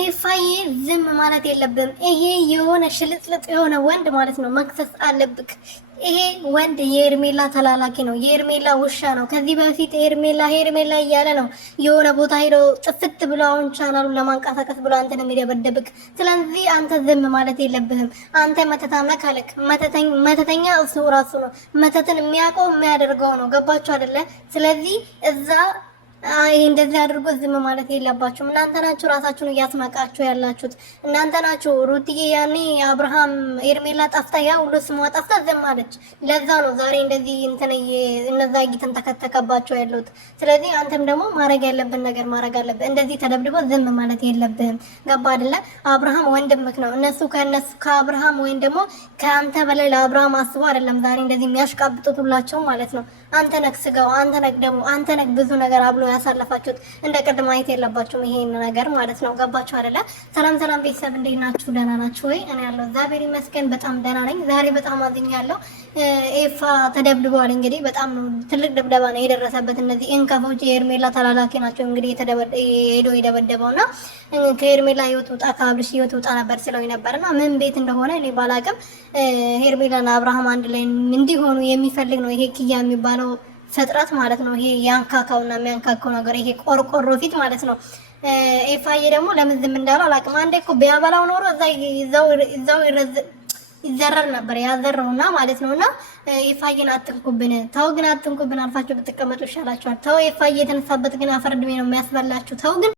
ኤፋዬ ዝም ማለት የለብም። ይሄ የሆነ ሽልጥልጥ የሆነ ወንድ ማለት ነው መክሰስ አለብክ። ይሄ ወንድ የኤርሜላ ተላላኪ ነው፣ የኤርሜላ ውሻ ነው። ከዚህ በፊት ሄርሜላ እያለ ነው የሆነ ቦታ ሄዶ ጥፍት ብሎ አሁን ቻናሉን ለማንቀሳቀስ ብሎ አንተን የሚደበደብክ። ስለዚህ አንተ ዝም ማለት የለብህም። አንተ መተታም ነህ ካለክ መተተኛ እሱ ራሱ ነው። መተትን የሚያውቀው የሚያደርገው ነው። ገባችሁ አይደለ? ስለዚህ እዛ እንደዚህ አድርጎ ዝም ማለት የለባችሁም። እናንተ ናችሁ ራሳችሁን እያስናቃችሁ ያላችሁት። እናንተ ናችሁ። ሩትዬ ያኔ አብርሃም ኤርሜላ ጠፍታ ያ ሁሉ ስሟ ጠፍታ ዝም አለች። ለዛ ነው ዛሬ እንደዚህ እነዛ እይተን ተከተከባቸው ያሉት። ስለዚህ አንተም ደግሞ ማድረግ ያለብን ነገር ማድረግ አለብህ። እንደዚህ ተደብድቦ ዝም ማለት የለብህም። ገባ አይደለ? አብርሃም ወንድምክ ነው። እነሱ ከአብርሃም ወይም ደግሞ ከአንተ በላይ ለአብርሃም አስቦ አይደለም ዛሬ እንደዚህ የሚያሽቃብጡት ሁላቸው ማለት ነው። አንተ ነክ ስጋው፣ አንተ ነክ ብዙ ነገር አብሎ ያሳለፋችሁት። እንደ ቅድም ማየት የለባችሁም ይሄን ነገር ማለት ነው። ገባችሁ አይደለ? ሰላም ቤተሰብ እንዴት ናችሁ? ደህና ናችሁ ወይ? እኔ ያለው እግዚአብሔር ይመስገን በጣም ደህና ነኝ። ዛሬ በጣም አዝኛለሁ። ኤፋ ተደብድቧል። እንግዲህ በጣም ትልቅ ድብደባ ነው የደረሰበት። እነዚህ እንከፎች የኤርሜላ ተላላኪ ናቸው። እንግዲህ ሄዶ የደበደበውና ከኤርሜላ ህይወት ውጣ ከአብርሽ ህይወት ውጣ ነበር ስለው ነበርና ምን ቤት እንደሆነ እኔ ባላቅም ሄርሜላና አብርሃም አንድ ላይ እንዲሆኑ የሚፈልግ ነው ይሄ ኪያ የሚባለው ፍጥረት ማለት ነው። ይሄ ያንካካውና የሚያንካካው ነገር ይሄ ቆርቆሮ ፊት ማለት ነው። ኤፋዬ ደግሞ ለምን ዝም እንዳለው አላውቅም። አንዴ እኮ ቢያበላው ኖሮ እዛው ይዘረር ነበር ያዘረውና ማለት ነውና ኤፋዬን አትንኩብን፣ ተው ግን አትንኩብን። አልፋችሁ ብትቀመጡ ይሻላችኋል። ተው ኤፋዬ የተነሳበት ግን አፈርድሜ ነው የሚያስበላችሁ። ተው ግን